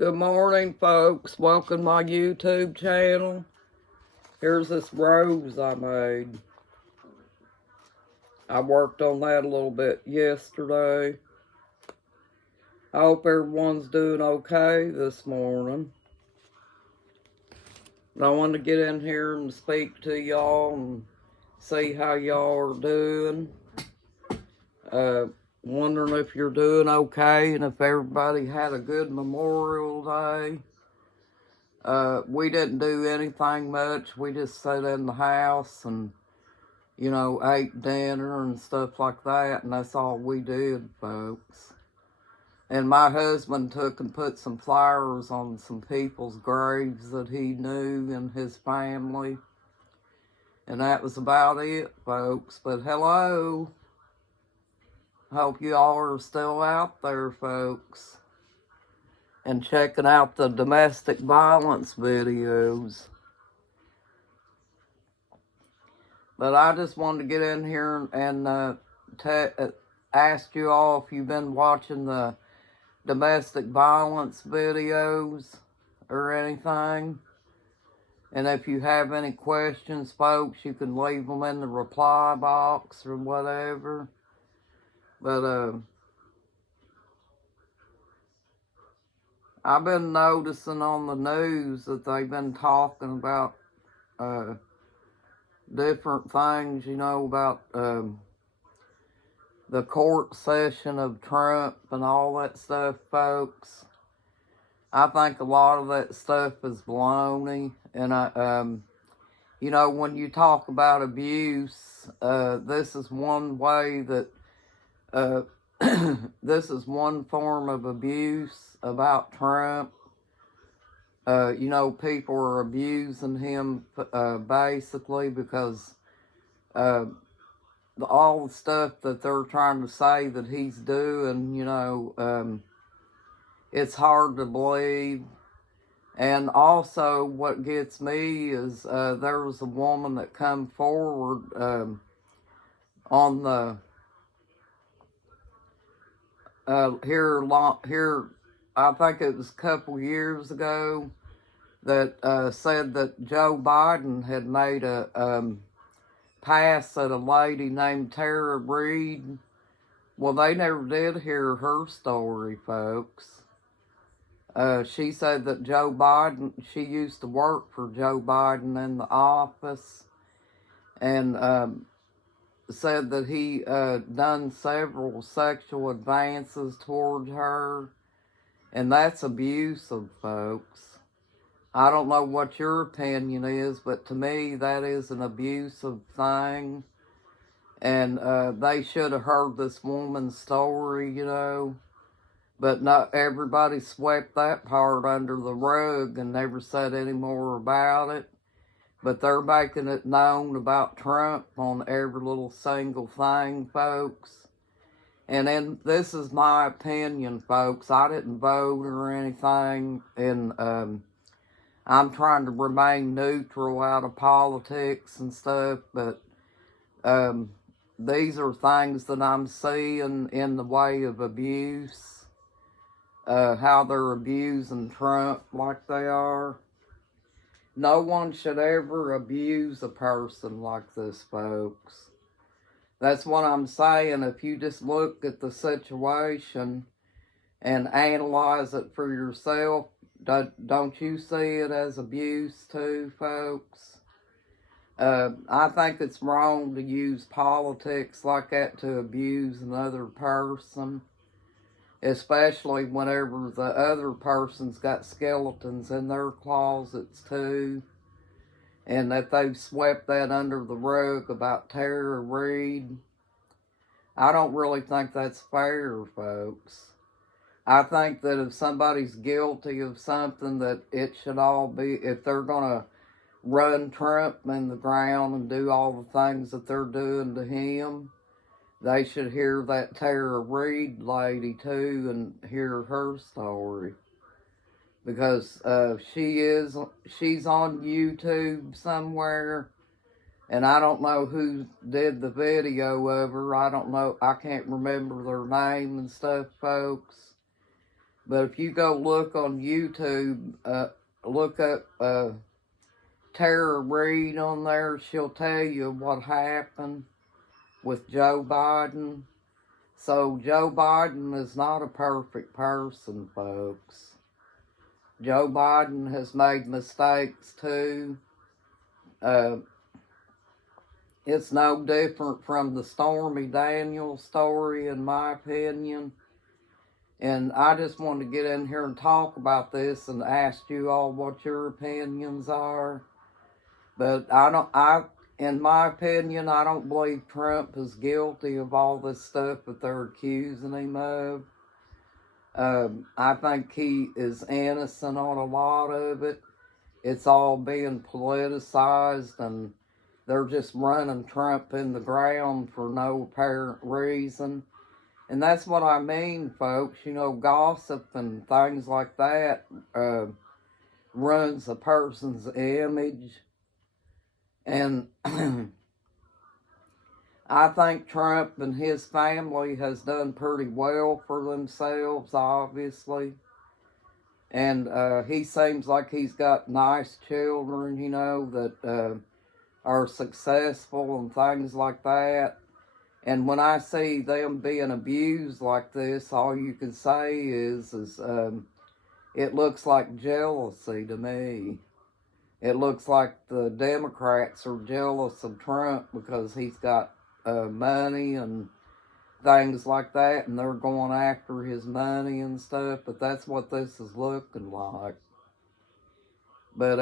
Good morning, folks. Welcome to my YouTube channel. Here's this rose I made. I worked on that a little bit yesterday. I hope everyone's doing okay this morning. I wanted to get in here and speak to y'all and see how y'all are doing. Wondering if you're doing okay and if everybody had a good Memorial Day. We didn't do anything much. We just sat in the house and, ate dinner and stuff like that, and that's all we did, folks. And my husband took and put some flowers on some people's graves that he knew in his family. And that was about it, folks. But hello. Hope you all are still out there, folks, and checking out the domestic violence videos. But I just wanted to get in here and ask you all if you've been watching the domestic violence videos or anything. And if you have any questions, folks, you can leave them in the reply box or whatever. But I've been noticing on the news that they've been talking about different things, about the court session of Trump and all that stuff, folks. I think a lot of that stuff is baloney. And, when you talk about abuse, this is one way that, this is one form of abuse about Trump. People are abusing him, basically, because, all the stuff that they're trying to say that he's doing, it's hard to believe. And also what gets me is there was a woman that come forward on the here I think it was a couple years ago that said that Joe Biden had made a pass at a lady named Tara Reade. Well, they never did hear her story, folks. She said that Joe Biden, she used to work for Joe Biden in the office, and said that he done several sexual advances toward her, and that's abusive, folks. I don't know what your opinion is, but to me, that is an abusive thing. And they should have heard this woman's story, But not everybody swept that part under the rug and never said any more about it. But they're making it known about Trump on every little single thing, folks. And then this is my opinion, folks. I didn't vote or anything, and I'm trying to remain neutral out of politics and stuff, but these are things that I'm seeing in the way of abuse, how they're abusing Trump like they are. No one should ever abuse a person like this, folks. That's what I'm saying. If you just look at the situation and analyze it for yourself, don't you see it as abuse too, folks? I think it's wrong to use politics like that to abuse another person, especially whenever the other person's got skeletons in their closets too, and that they've swept that under the rug about Tara Reade. I don't really think that's fair, folks. I think that if somebody's guilty of something, that it should all be, if they're going to run Trump in the ground and do all the things that they're doing to him, they should hear that Tara Reade lady too and hear her story. Because she's on YouTube somewhere, and I don't know who did the video of her. I don't know, I can't remember their name and stuff, folks. But if you go look on YouTube, look up Tara Reid on there, she'll tell you what happened with Joe Biden. So Joe Biden is not a perfect person, folks. Joe Biden has made mistakes too. It's no different from the Stormy Daniels story, in my opinion. And I just wanted to get in here and talk about this and ask you all what your opinions are. But in my opinion, I don't believe Trump is guilty of all this stuff that they're accusing him of. I think he is innocent on a lot of it. It's all being politicized, and they're just running Trump in the ground for no apparent reason. And that's what I mean, folks. You know, gossip and things like that ruins a person's image. And I think Trump and his family has done pretty well for themselves, obviously. And he seems like he's got nice children, you know, that are successful and things like that. And when I see them being abused like this, all you can say is it looks like jealousy to me. It looks like the Democrats are jealous of Trump because he's got money and things like that, and they're going after his money and stuff, but that's what this is looking like. But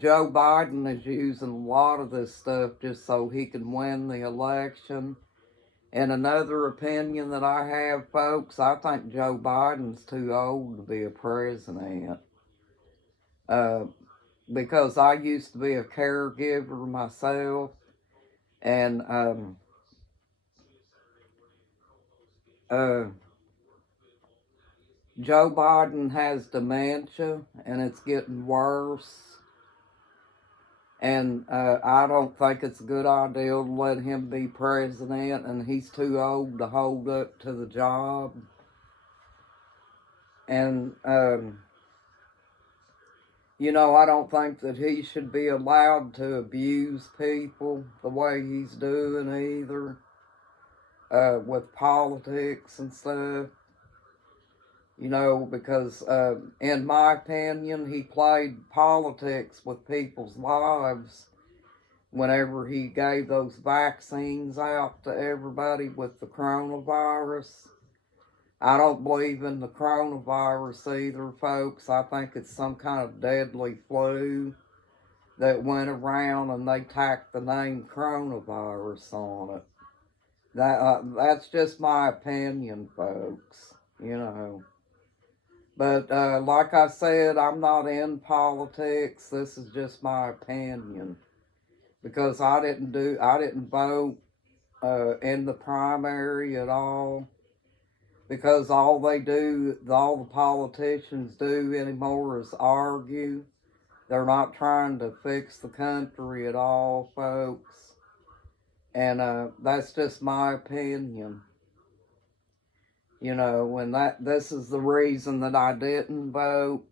Joe Biden is using a lot of this stuff just so he can win the election. And another opinion that I have, folks, I think Joe Biden's too old to be a president. Because I used to be a caregiver myself, and Joe Biden has dementia, and it's getting worse. And I don't think it's a good idea to let him be president, and he's too old to hold up to the job. And, you know, I don't think that he should be allowed to abuse people the way he's doing either, with politics and stuff. You know, because in my opinion, he played politics with people's lives whenever he gave those vaccines out to everybody with the coronavirus. I don't believe in the coronavirus either, folks. I think it's some kind of deadly flu that went around and they tacked the name coronavirus on it. That's just my opinion, folks, you know. But like I said, I'm not in politics. This is just my opinion, because I didn't vote in the primary at all, because all the politicians do anymore is argue. They're not trying to fix the country at all, folks. And that's just my opinion. You know, and this is the reason that I didn't vote,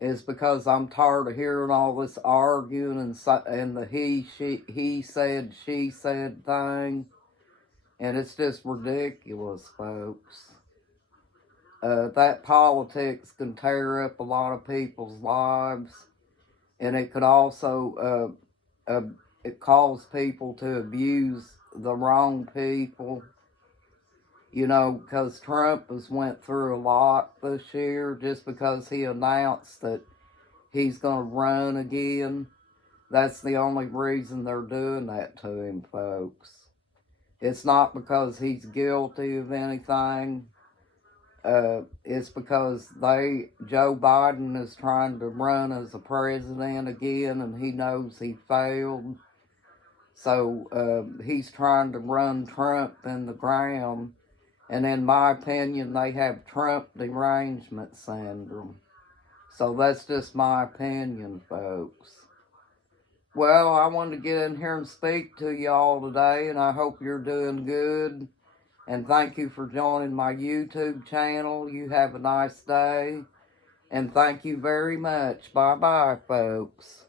is because I'm tired of hearing all this arguing and the he said, she said thing. And it's just ridiculous, folks. That politics can tear up a lot of people's lives. And it could also it cause people to abuse the wrong people. You know, because Trump has went through a lot this year just because he announced that he's going to run again. That's the only reason they're doing that to him, folks. It's not because he's guilty of anything. It's because Joe Biden is trying to run as a president again, and he knows he failed. So he's trying to run Trump in the ground. And in my opinion, they have Trump derangement syndrome. So that's just my opinion, folks. Well, I wanted to get in here and speak to y'all today, and I hope you're doing good. And thank you for joining my YouTube channel. You have a nice day. And thank you very much. Bye-bye, folks.